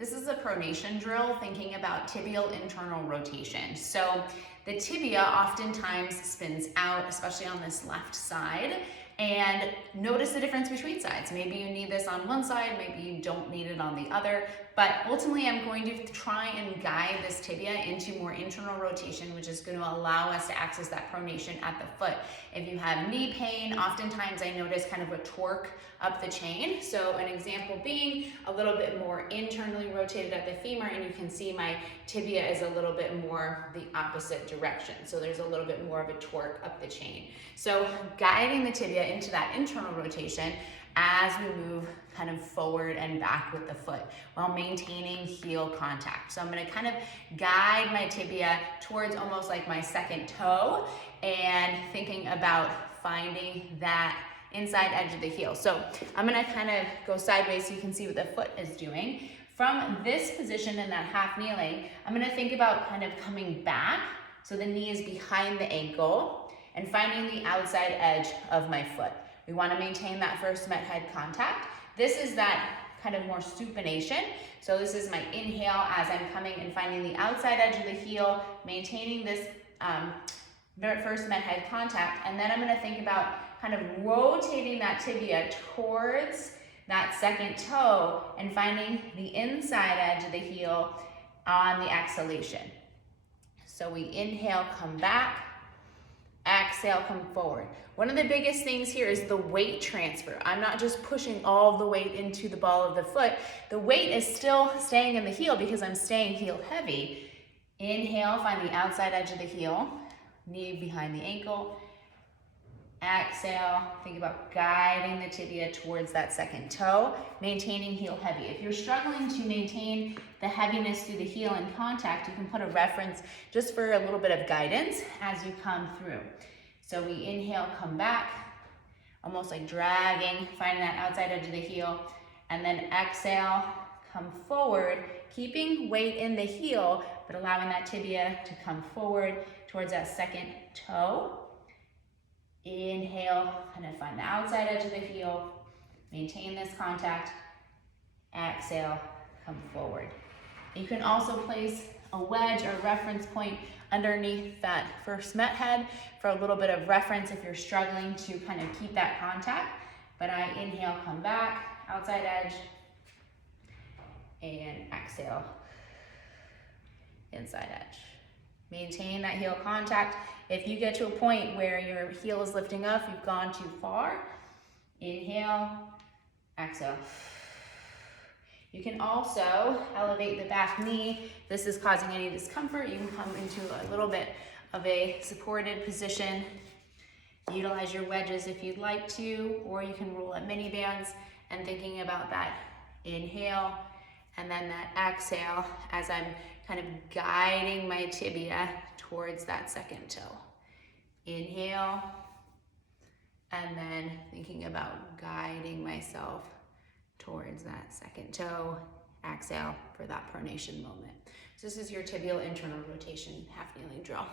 This is a pronation drill thinking about tibial internal rotation. So the tibia oftentimes spins out, especially on this left side, and notice the difference between sides. Maybe you need this on one side, maybe you don't need it on the other, but ultimately I'm going to try and guide this tibia into more internal rotation, which is going to allow us to access that pronation at the foot. If you have knee pain, oftentimes I notice kind of a torque up the chain. So an example being a little bit more internally rotated at the femur, and you can see my tibia is a little bit more the opposite direction. So there's a little bit more of a torque up the chain. So guiding the tibia into that internal rotation as we move kind of forward and back with the foot while maintaining heel contact. So I'm going to kind of guide my tibia towards almost like my second toe and thinking about finding that inside edge of the heel. So I'm going to kind of go sideways so you can see what the foot is doing. From this position in that half kneeling, I'm going to think about kind of coming back so the knee is behind the ankle and finding the outside edge of my foot. We want to maintain that first met head contact. This is that kind of more supination. So this is my inhale as I'm coming and finding the outside edge of the heel, maintaining this first met head contact. And then I'm going to think about kind of rotating that tibia towards that second toe and finding the inside edge of the heel on the exhalation. So we inhale, come back, exhale, come forward. One of the biggest things here is the weight transfer. I'm not just pushing all the weight into the ball of the foot. The weight is still staying in the heel because I'm staying heel heavy. Inhale, find the outside edge of the heel, knee behind the ankle. Exhale, think about guiding the tibia towards that second toe, maintaining heel heavy. If you're struggling to maintain the heaviness through the heel in contact, you can put a reference just for a little bit of guidance as you come through. So we inhale, come back, almost like dragging, finding that outside edge of the heel, and then exhale, come forward, keeping weight in the heel, but allowing that tibia to come forward towards that second toe. Inhale, kind of find the outside edge of the heel, maintain this contact. Exhale, come forward. You can also place a wedge or reference point underneath that first met head for a little bit of reference if you're struggling to kind of keep that contact. But I inhale, come back, outside edge, and exhale, inside edge. Maintain that heel contact. If you get to a point where your heel is lifting up, you've gone too far, inhale, exhale. You can also elevate the back knee. If this is causing any discomfort, you can come into a little bit of a supported position. Utilize your wedges if you'd like to, or you can roll up mini bands and thinking about that inhale and then that exhale as I'm kind of guiding my tibia towards that second toe. Inhale, and then thinking about guiding myself towards that second toe. Exhale for that pronation moment. So this is your tibial internal rotation half kneeling drill.